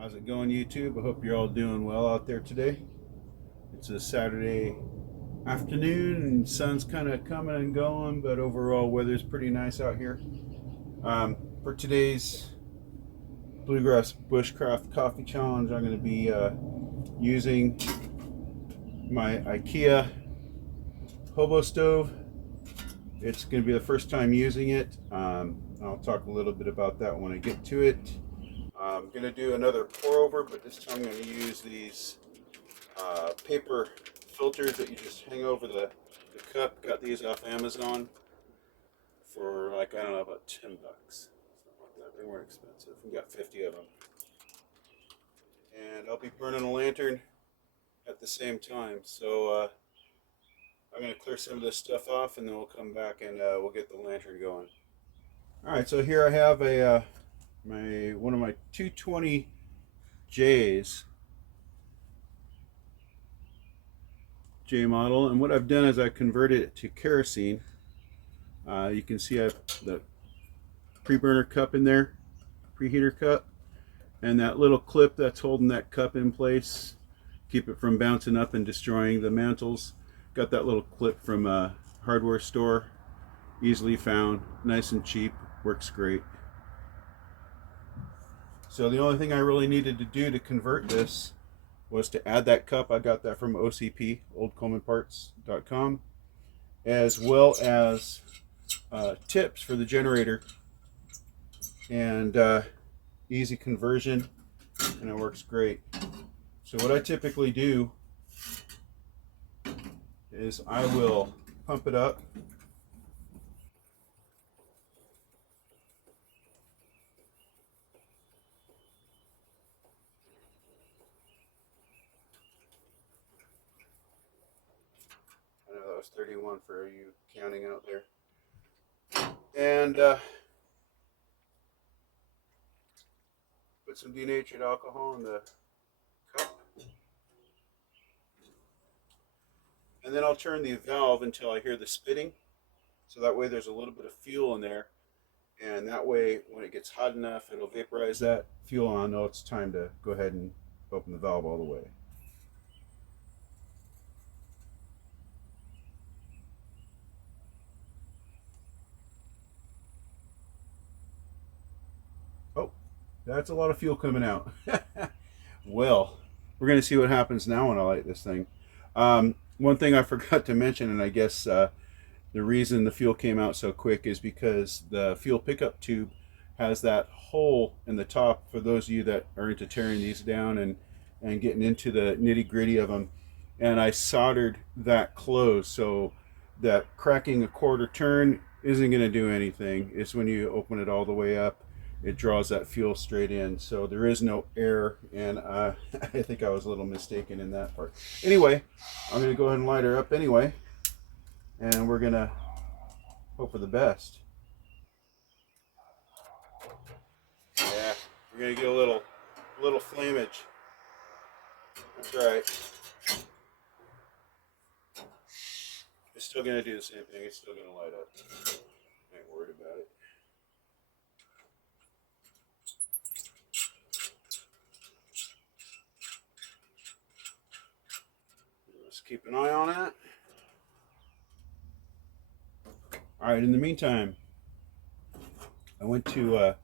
How's it going, YouTube? I hope you're all doing well out there today. It's a Saturday afternoon and sun's kind of coming and going, but overall weather's pretty nice out here. For today's Bluegrass Bushcraft Coffee Challenge, I'm going to be using my IKEA Hobo Stove. It's going to be the first time using it. I'll talk a little bit about that when I get to it. I'm going to do another pour over, but this time I'm going to use these paper filters that you just hang over the cup. Got these off Amazon for like, I don't know, about $10. Something like that. They weren't expensive. We got 50 of them. And I'll be burning a lantern at the same time. So I'm going to clear some of this stuff off and then we'll come back and we'll get the lantern going. Alright, so here I have a one of my 220 J's J model, and what I've done is I converted it to kerosene. You can see I have the pre-burner cup in there, preheater cup, and that little clip that's holding that cup in place, keep it from bouncing up and destroying the mantles. Got that little clip from a hardware store, easily found, nice and cheap, works great. So the only thing I really needed to do to convert this was to add that cup. I got that from OCP, oldcolemanparts.com, as well as tips for the generator, and easy conversion, and it works great. So what I typically do is I will pump it up. I know that was 31 for you counting out there. And put some denatured alcohol in the cup. And then I'll turn the valve until I hear the spitting. So that way there's a little bit of fuel in there. And that way when it gets hot enough, it'll vaporize that fuel, and I'll know it's time to go ahead and open the valve all the way. Oh, that's a lot of fuel coming out. Well, we're going to see what happens now when I light this thing. One thing I forgot to mention, and I guess the reason the fuel came out so quick is because the fuel pickup tube has that hole in the top for those of you that are into tearing these down and getting into the nitty gritty of them. And I soldered that closed, so that cracking a quarter turn isn't going to do anything. It's when you open it all the way up, it draws that fuel straight in. So there is no air, and I think I was a little mistaken in that part. Anyway, I'm going to go ahead and light her up anyway, and we're going to hope for the best. Yeah, we're going to get a little flamage. That's right. It's still going to do the same thing. It's still going to light up. I ain't worried about it. Let's keep an eye on it. All right, in the meantime, I went to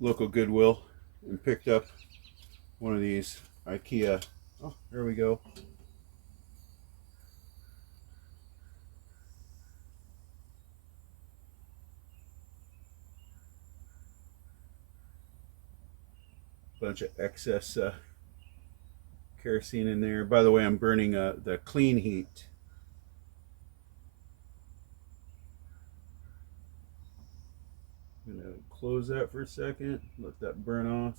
local Goodwill and picked up one of these IKEA. Oh, there we go. Bunch of excess kerosene in there. By the way, I'm burning the clean heat. I'm gonna close that for a second, let that burn off.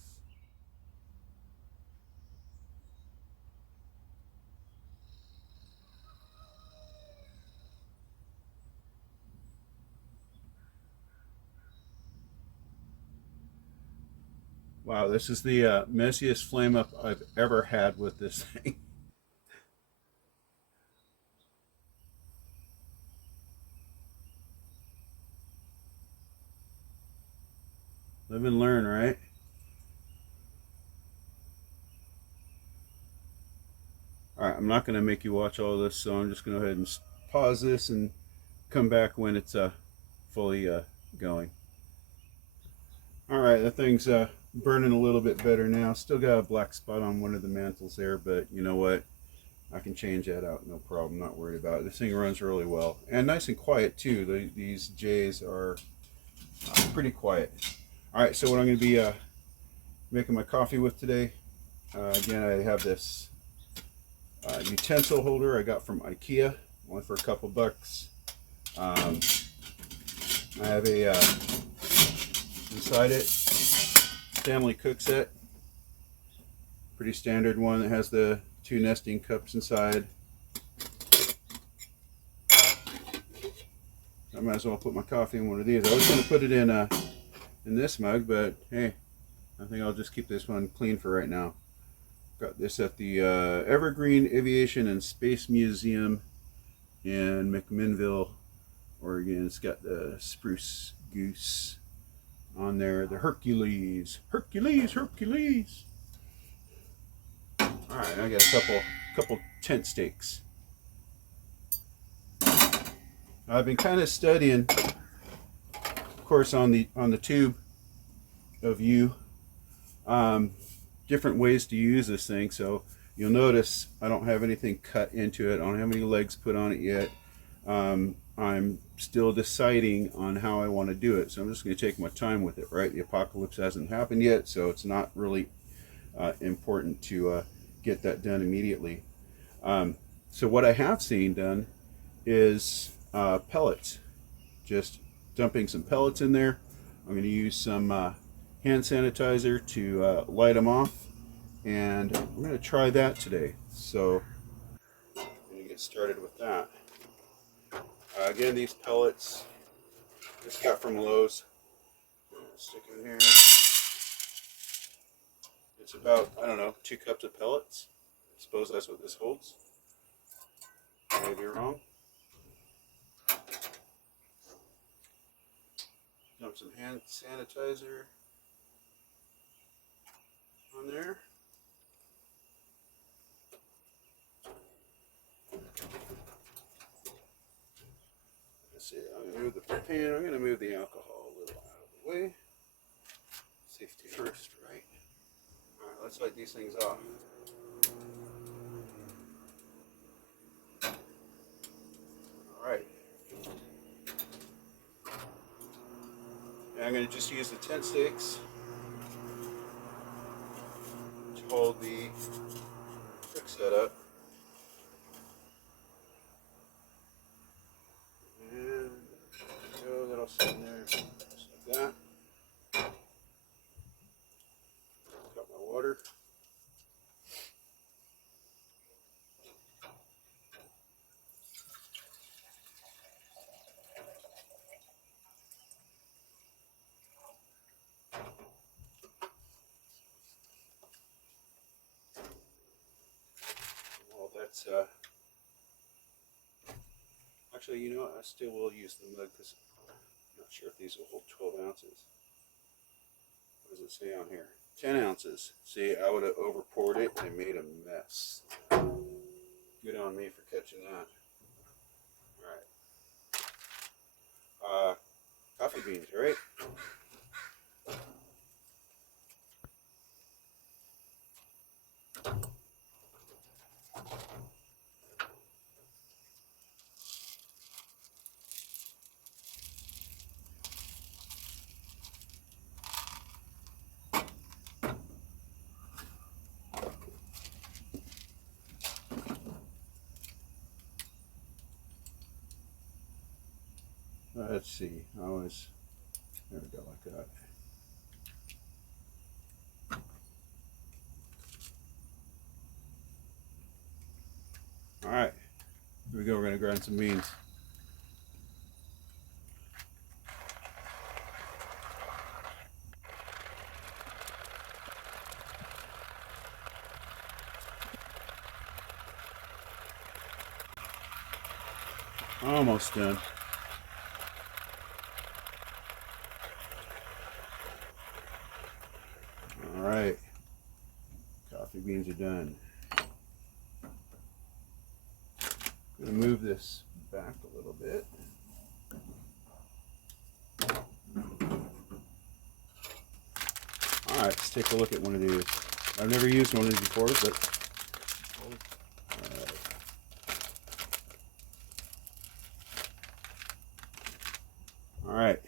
Wow, this is the messiest flame up I've ever had with this thing. Live and learn, right? I'm not going to make you watch all this, so I'm just going to go ahead and pause this and come back when it's fully going. All right, that thing's burning a little bit better now. Still got a black spot on one of the mantles there, but you know what? I can change that out, no problem. Not worried about it. This thing runs really well and nice and quiet too. These J's are pretty quiet. All right, so what I'm going to be making my coffee with today. Again, I have this utensil holder I got from IKEA, only for a couple bucks. I have a inside it family cook set, pretty standard one that has the 2 nesting cups inside. I might as well put my coffee in one of these. I was going to put it in this mug, but hey, I think I'll just keep this one clean for right now. Got this at the Evergreen Aviation and Space Museum in McMinnville, Oregon. It's got the spruce goose on there, the Hercules. All right, I got a couple tent stakes. I've been kind of studying, of course, on the tube of you, different ways to use this thing. So you'll notice I don't have anything cut into it. I don't have any legs put on it yet. I'm still deciding on how I want to do it, so I'm just going to take my time with it. Right, the apocalypse hasn't happened yet, so it's not really important to get that done immediately. So what I have seen done is pellets. Just dumping some pellets in there. I'm going to use some hand sanitizer to light them off, and I'm going to try that today. So I'm going to get started with that. Again, these pellets just got from Lowe's. Stick in here. It's about, I don't know, 2 cups of pellets. I suppose that's what this holds. I may be wrong. Dump some hand sanitizer on there. Let's see, I'm going to move the propane. I'm going to move the alcohol a little out of the way. Safety first, right? All right, let's light these things off. All right. And I'm going to just use the tent stakes to hold the cook setup. And there we go, that'll sit in there just like that. Got my water. Well, that's actually, you know what, I still will use the mug because I'm not sure if these will hold 12 ounces. What does it say on here? 10 ounces. See, I would have over poured it and made a mess. Good on me for catching that. Alright. Coffee beans, right? Let's see. There we go, like that. All right, here we go. We're gonna grind some beans. Almost done. All right, coffee beans are done. I'm going to move this back a little bit. Alright, let's take a look at one of these. I've never used one of these before, but alright.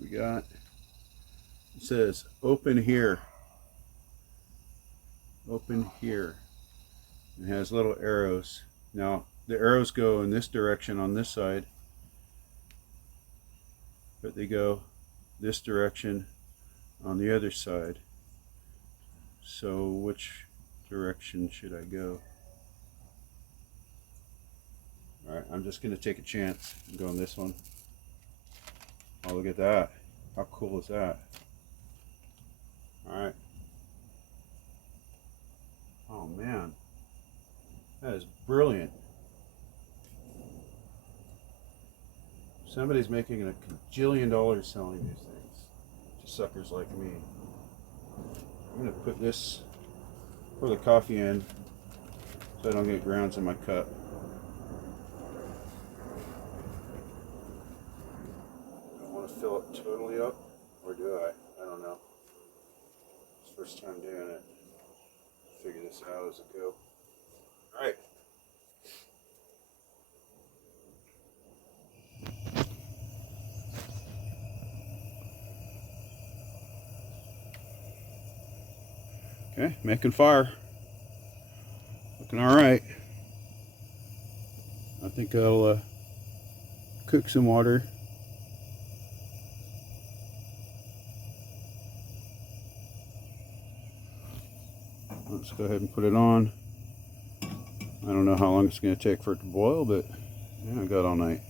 We got, it says open here. Open here. It has little arrows. Now the arrows go in this direction on this side, but they go this direction on the other side. So which direction should I go? Alright, I'm just going to take a chance and go on this one. Oh, look at that. How cool is that? Alright. Oh man. That is brilliant. Somebody's making a cajillion dollars selling these things. Just suckers like me. I'm going to put this, pour the coffee in so I don't get grounds in my cup. I don't want to fill it totally up, or do I? I don't know. It's the first time doing it. Figure this out as I go. Alright. Okay, making fire. Looking alright. I think I'll cook some water. Let's go ahead and put it on. I don't know how long it's going to take for it to boil, but yeah, I got all night.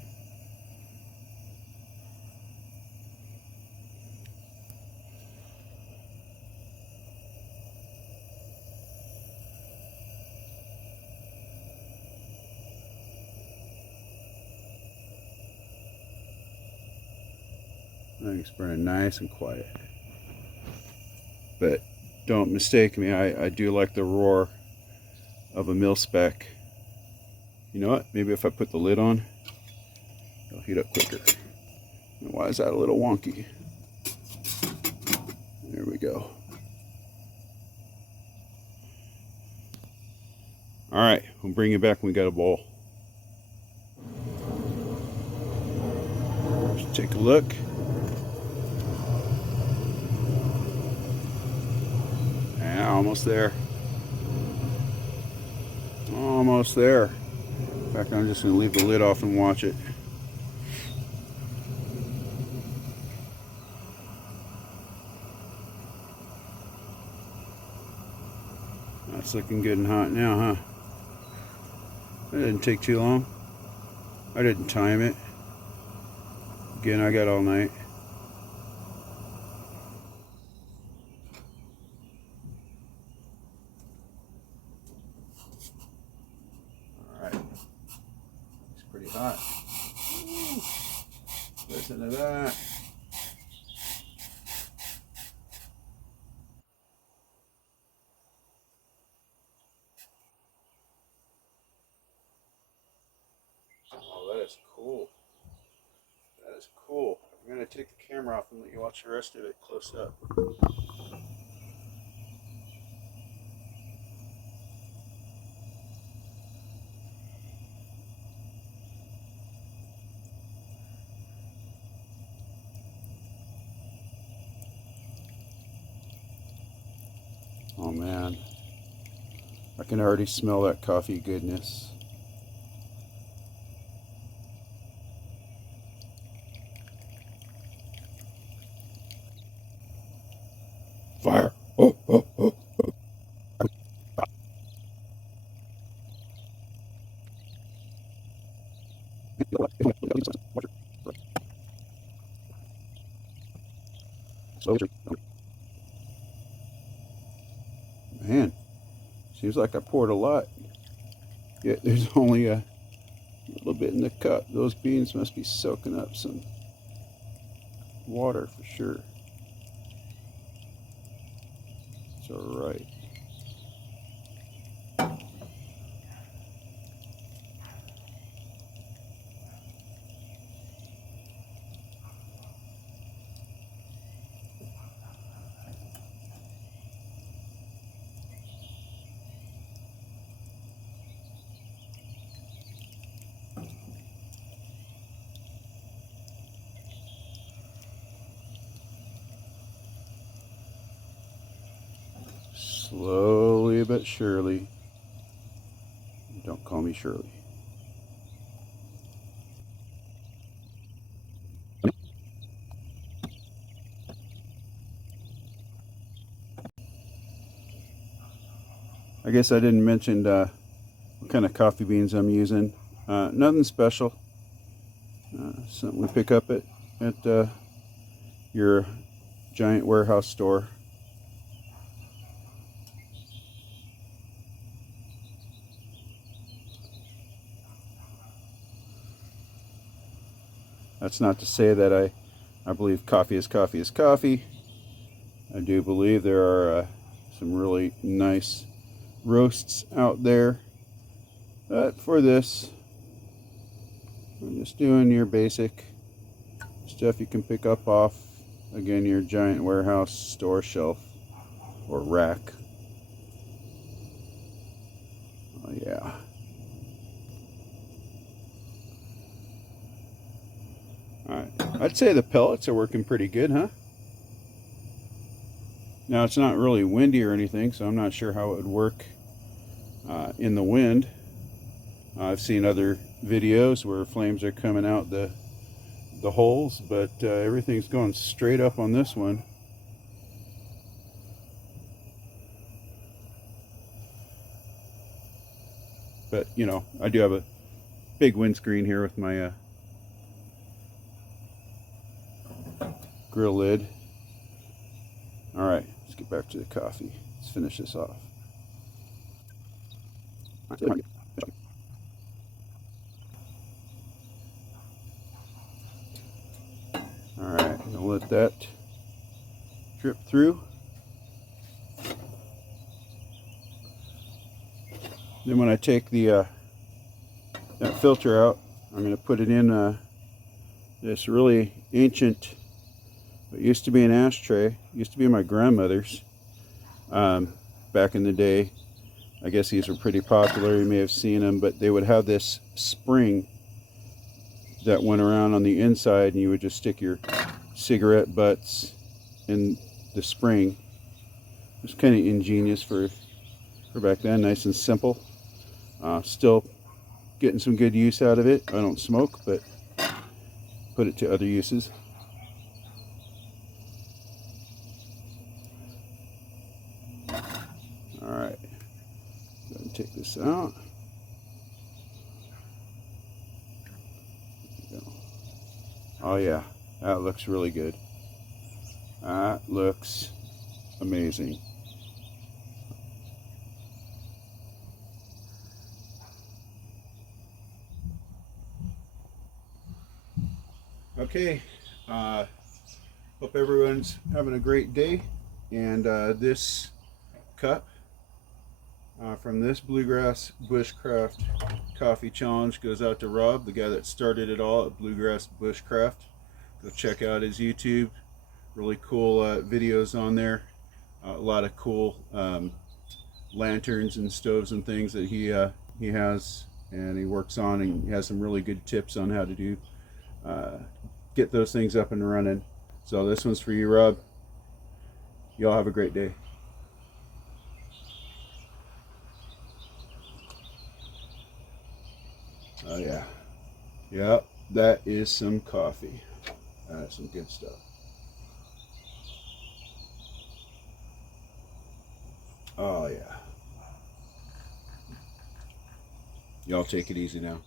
I think it's burning nice and quiet. But don't mistake me, I do like the roar of a mil spec. You know what? Maybe if I put the lid on, it'll heat up quicker. And why is that a little wonky? There we go. Alright, we'll bring it back when we got a bowl. Let's take a look. Yeah, almost there. Almost there. In fact, I'm just going to leave the lid off and watch it. That's looking good and hot now, huh? That didn't take too long. I didn't time it. Again, I got all night. Alright. It's pretty hot. Ooh. Listen to that. Oh, that is cool. That is cool. I'm going to take the camera off and let you watch the rest of it close up. Oh man, I can already smell that coffee goodness. Fire! Oh, oh, oh, oh. Man, seems like I poured a lot. Yet there's only a little bit in the cup. Those beans must be soaking up some water for sure. It's alright. Slowly but surely. Don't call me Shirley. I guess I didn't mention what kind of coffee beans I'm using. Nothing special. Something we pick up at your giant warehouse store. That's not to say that I believe coffee is coffee is coffee. I do believe there are some really nice roasts out there. But for this, I'm just doing your basic stuff you can pick up off, again, your giant warehouse store shelf or rack. Oh yeah. Alright, I'd say the pellets are working pretty good, huh? Now it's not really windy or anything, so I'm not sure how it would work in the wind. I've seen other videos where flames are coming out the holes, but everything's going straight up on this one. But you know, I do have a big windscreen here with my grill lid. All right, let's get back to the coffee. Let's finish this off. All right, I'll let that drip through. Then when I take the that filter out, I'm going to put it in this really ancient, it used to be an ashtray. It used to be my grandmother's back in the day. I guess these were pretty popular. You may have seen them, but they would have this spring that went around on the inside, and you would just stick your cigarette butts in the spring. It was kind of ingenious for back then, nice and simple. Still getting some good use out of it. I don't smoke, but put it to other uses. All right, go ahead and take this out. Oh yeah, that looks really good. That looks amazing. Okay, hope everyone's having a great day. And this cup from this Bluegrass Bushcraft Coffee Challenge goes out to Rob, the guy that started it all at Bluegrass Bushcraft. Go check out his YouTube. Really cool videos on there. A lot of cool lanterns and stoves and things that he has and he works on, and he has some really good tips on how to do get those things up and running. So this one's for you, Rob. Y'all have a great day. Oh yeah. Yep, that is some coffee. That's some good stuff. Oh yeah. Y'all take it easy now.